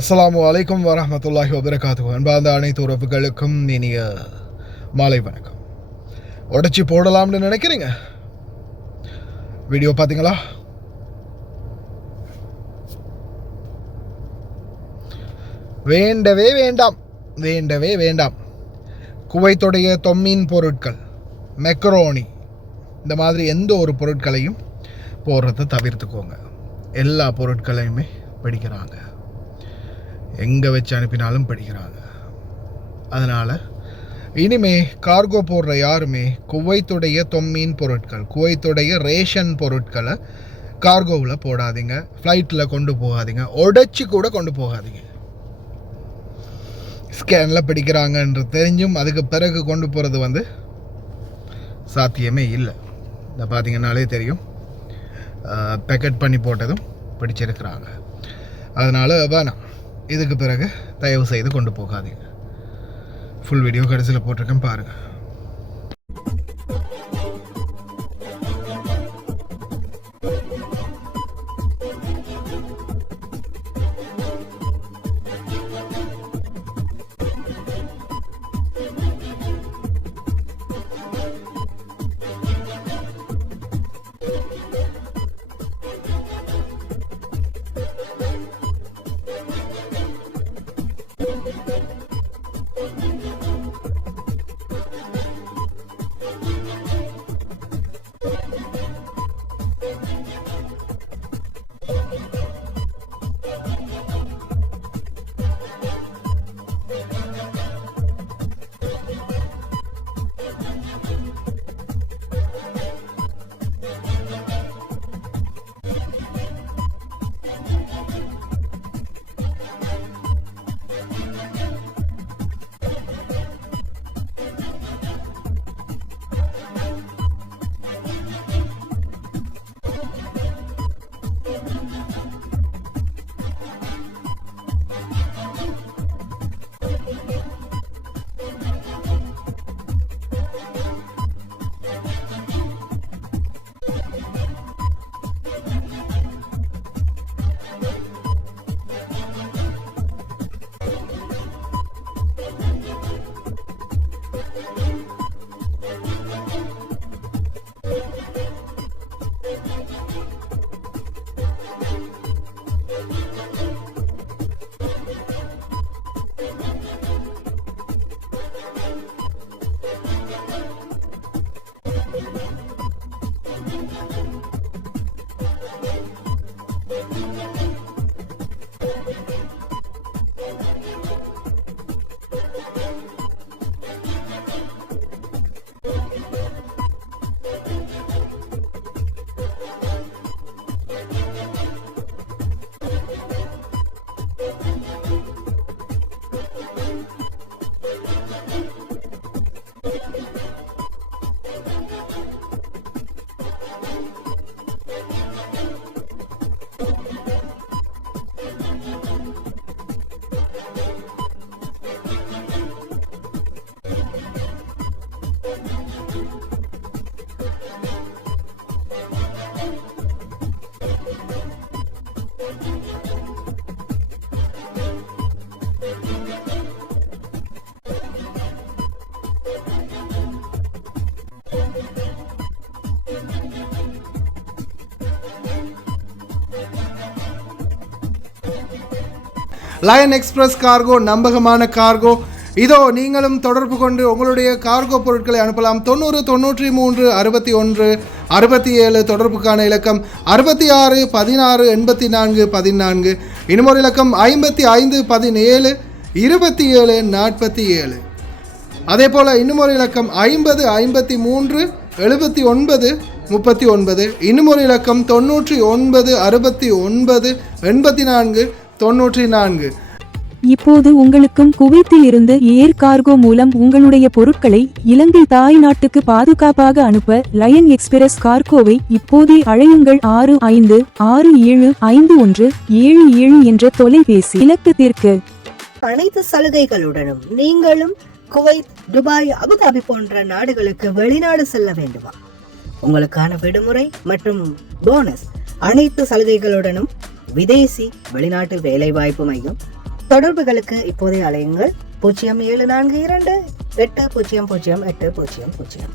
அஸ்ஸலாமு அலைக்கும் வரஹ்மத்துல்லாஹி வபரகாத்துஹு. அன்பார்ந்த அனைத்து உறவுகளுக்கும் இனிய மாலை வணக்கம். உடச்சி போடலாம்னு நினைக்கிறீங்க? வீடியோ பார்த்தீங்களா? வேண்டவே வேண்டாம், வேண்டவே வேண்டாம். குவைத்துடைய தொம்மீன் பொருட்கள், மெக்கரோனி, இந்த மாதிரி எந்த ஒரு பொருட்களையும் போடுறதை தவிர்த்துக்கோங்க. எல்லா பொருட்களையுமே படிக்கிறாங்க, எங்கே வச்சு அனுப்பினாலும் படிக்கிறாங்க. அதனால் இனிமே கார்கோ போடுற யாருமே குவைத்துடைய தொம்மீன் பொருட்கள், குவைத்துடைய ரேஷன் பொருட்களை கார்கோவில் போடாதீங்க, ஃப்ளைட்டில் கொண்டு போகாதீங்க, உடைச்சி கூட கொண்டு போகாதீங்க. ஸ்கேனில் பிடிக்கிறாங்கன்ற தெரிஞ்சும் அதுக்கு பிறகு கொண்டு போகிறது சாத்தியமே இல்லை. இதை பார்த்தீங்கன்னாலே தெரியும், பேக்கெட் பண்ணி போட்டதும் பிடிச்சிருக்கிறாங்க. அதனால் வேணாம், இதுக்கு பிறகு தயவு செய்து கொண்டு போகாதீங்க. ஃபுல் வீடியோ கடைசியில் போட்டிருக்கேன் பாருங்கள். லயன் எக்ஸ்பிரஸ் கார்கோ, நம்பகமான கார்கோ. இதோ நீங்களும் தொடர்பு கொண்டு உங்களுடைய கார்கோ பொருட்களை அனுப்பலாம். 90 93 61 67 தொடர்புக்கான இலக்கம் 66 16 84 14. இன்னும் ஒரு இலக்கம் 55 17 27 47. அதே போல் இன்னும் ஒரு இலக்கம் 50 53 79 39. இன்னும் ஒரு இலக்கம் 99 69 84 94. இப்போது உங்களுக்கும் குவைத்தில் இருந்து ஏர் கார்கோ மூலம் உங்களுடைய பொருட்களை இலங்கை தாய் நாட்டுக்கு பாதுகாப்பாக அனுப்ப லயன் எக்ஸ்பிரஸ் கார்கோவை இப்போதே அழையுங்கள். 65675177 என்ற தொலைபேசி இலக்கத்திற்கு. அனைத்து சலுகைகளுடனும் நீங்களும் குவைத், துபாய், அபுதாபி போன்ற நாடுகளுக்கு வெளிநாடு செல்ல வேண்டுமா? உங்களுக்கான விடுமுறை மற்றும் போனஸ் அனைத்து சலுகைகளுடனும் விதேசி வெளிநாட்டு வேலை வாய்ப்பு மையம். தொடர்புகளுக்கு இப்போதைய அலையுங்கள் 0742 800800.